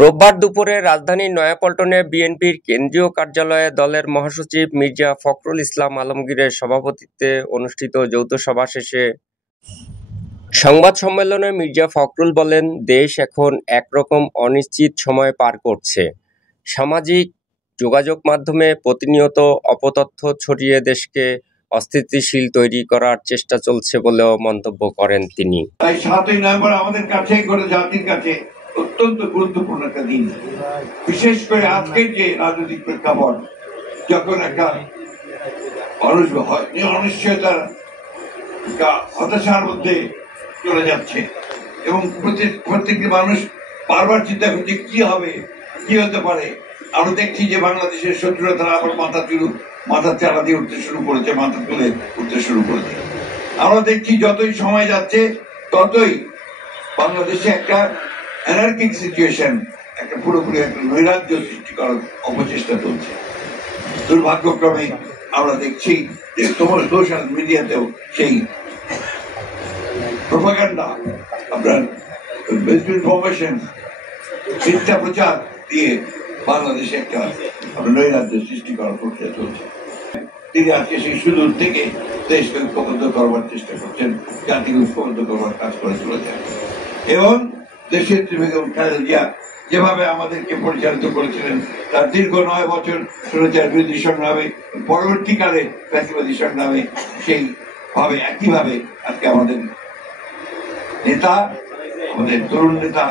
রোববার দুপুরে রাজধানীর নয়াপল্টনে বিএনপির কেন্দ্রীয় কার্যালয়ে দলের মহাসচিব মির্জা ফখরুল ইসলাম আলমগীরের সভাপতিত্বে অনুষ্ঠিত যৌথ সভা শেষে সংবাদ সম্মেলনে মির্জা ফখরুল বলেন, দেশ এখন একরকম অনিশ্চিত সময় পার করছে। সামাজিক যোগাযোগ মাধ্যমে প্রতিনিয়ত অপতথ্য ছড়িয়ে দেশকে অস্থিতিশীল তৈরি করার চেষ্টা চলছে বলেও মন্তব্য করেন তিনি। তাই ৭ই নভেম্বর আমাদের কাছে করে জাতির কাছে অত্যন্ত গুরুত্বপূর্ণ একটা দিন, বিশেষ করে আজকের যে রাজনৈতিক প্রেক্ষাপট, যখন একটা মানুষ অনিশ্চয়তার হতাশার মধ্যে চলে যাচ্ছে এবং প্রত্যেকটি মানুষ বারবার চিন্তা করছে কি হবে, কি হতে পারে। আমরা দেখছি যে বাংলাদেশের শত্রুরা তারা আবার মাথা চালা দিয়ে উঠতে শুরু করেছে, মাথা তুলে উঠতে শুরু করেছে। আমরা দেখছি যতই সময় যাচ্ছে ততই বাংলাদেশে একটা অ্যানার্কিক সিচুয়েশন, একটা পুরোপুরি একটা নৈরাজ্য সৃষ্টি করার অপচেষ্টা চলছে। দুর্ভাগ্যক্রমে আমরা দেখছি যে তোমার সোশ্যাল মিডিয়াতেও সেই প্রোপাগান্ডা, আপনার ইনফরমেশন, মিথ্যা প্রচার দিয়ে বাংলাদেশে একটা নৈরাজ্য সৃষ্টি করার প্রক্রিয়া চলছে। তিনি আজকে সেই সুদূর থেকে দেশকে ঐক্যবদ্ধ করবার চেষ্টা করছেন, জাতিকে ঐক্যবদ্ধ করবার কাজ করে চলেছেন এবং দেশের বেগম খালেদা জিয়া যেভাবে আমাদেরকে পরিচালিত করেছিলেন, তার দীর্ঘ ৯ বছর স্বৈরাচার বিরোধী সংগ্রামে, পরবর্তীকালে ফ্যাসিবাদী সংগ্রামে সেই ভাবে একইভাবে আজকে আমাদের নেতা, আমাদের তরুণ নেতা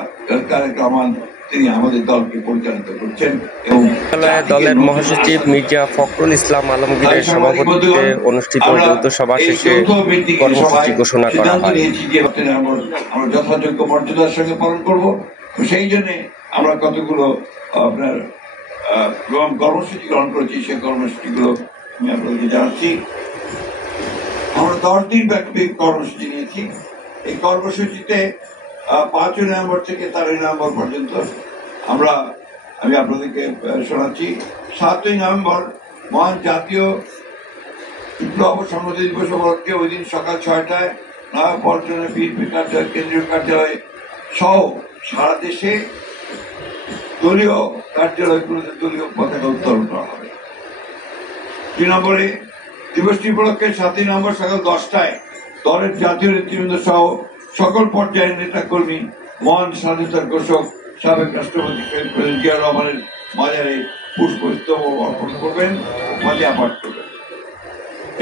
তারেক রহমান, তিনি আমাদের দলকে পরিচালিত করছেন এবং দলের মহাসচিব মির্জা ফখরুল ইসলাম আলমগীরের সভাপতিত্বে অনুষ্ঠিত যৌথ সভা শেষে কর্মসূচি ঘোষণা করা হয়। আমরা যথাযোগ্য মর্যাদার সঙ্গে পালন করব। সেই জন্য আমরা কতগুলো আপনার কর্মসূচি গ্রহণ করেছি, সেই কর্মসূচিগুলো আমি আপনাদেরকে জানাচ্ছি। আমরা 10 দিন ব্যাপী কর্মসূচি নিয়েছি। এই কর্মসূচিতে 5 নভেম্বর থেকে 13 নভেম্বর পর্যন্ত আমি আপনাদেরকে শোনাচ্ছি। 7ই নভেম্বর মহান জাতীয় বিপ্লব সংহতি দিবস উপলক্ষে ওই দিন সকাল 6টায় নয়াপল্টনে বিএনপি কার্যালয়, কেন্দ্রীয় কার্যালয় সহ সারা দেশে দলীয় কার্যালয়গুলোতে দলীয় পতাকা উত্তোলন করা হবে। 2 নম্বরে দিবসটি উপলক্ষে 7ই নভেম্বর সকাল 10টায় দলের জাতীয় নেতৃবৃন্দ সহ সকল পর্যায়ের নেতা কর্মী মহান স্বাধীনতার ঘোষক সাবেক রাষ্ট্রপতি শহীদ প্রেসিডেন্ট জিয়া রহমানের মাজারে পুষ্পস্তবক অর্পণ করবেন, মালিয়া পাঠ করবেন।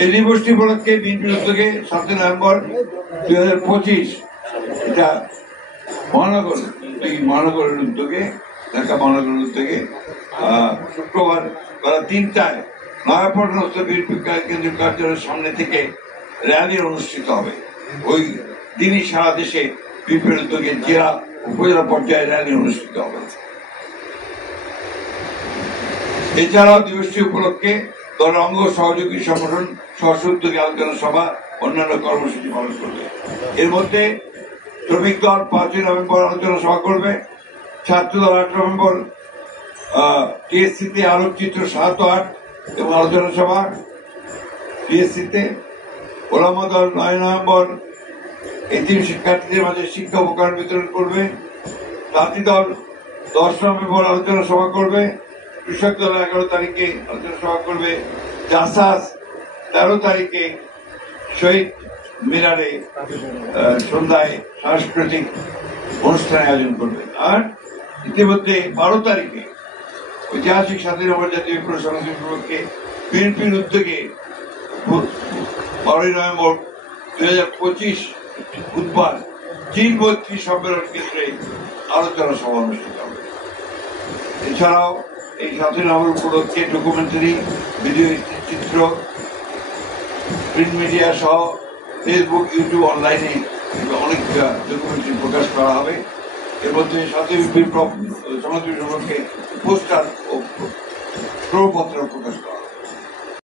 এই দিবসটি উপলক্ষে বিএনপির উদ্যোগে 7ই নভেম্বর 2025 এটা মহানগরের উদ্যোগে, ঢাকা মহানগরের উদ্যোগে শুক্রবার বেলা 3টায় নয়াপল্টনস্থ বিএনপি কেন্দ্রীয় কার্যালয়ের সামনে থেকে র্যালি অনুষ্ঠিত হবে। ওই দিনই সারা দেশে বিএনপির উদ্যোগে জেলা উপজেলা পর্যায়ে র্যালি অনুষ্ঠিত হবে। এছাড়াও দিবসটি উপলক্ষে দলের অঙ্গ সহযোগী সংগঠন সহযোগী আলোচনা সভা, অন্যান্য কর্মসূচি পালন করবে। এর মধ্যে শ্রমিক দল 5ই নভেম্বর আলোচনা সভা করবে, ছাত্র দল 8 নভেম্বর টিএসসিতে আলোকচিত্র 7 ও 8 এবং আলোচনা সভা টিএসসিতে, ওলামা দল 9 নভেম্বর এতিম শিক্ষার্থীদের মাঝে শিক্ষা উপকরণ বিতরণ করবে, জাতি দল 10 নভেম্বর আলোচনা সভা করবে, কৃষক দল 11 তারিখে আলোচনা সভা করবে, জাসাস 13 তারিখে শহীদ মিনারে সন্ধ্যায় সাংস্কৃতিক অনুষ্ঠান আয়োজন করবে। আর ইতিমধ্যে 12 তারিখে ঐতিহাসিক 7ই নভেম্বর জাতীয় বিপ্লব সংহতি উপলক্ষে বিএনপির উদ্যোগে 12ই নভেম্বর 2025 বুধবার চীন মৈত্রী সম্মেলন কেন্দ্রে আলোচনা সভা অনুষ্ঠিত হবে। এছাড়াও এই 7ই নভেম্বর উপলক্ষে ডকুমেন্টারি, ভিডিও চিত্র, প্রিন্ট মিডিয়া সহ ফেসবুক, ইউটিউব, অনলাইনে অনেক ডকুমেন্টারি প্রকাশ করা হবে। এর মধ্যে 7ই বিপ্লব সংহতি উপলক্ষে পোস্টার ও প্রপত্র প্রকাশ করা হবে।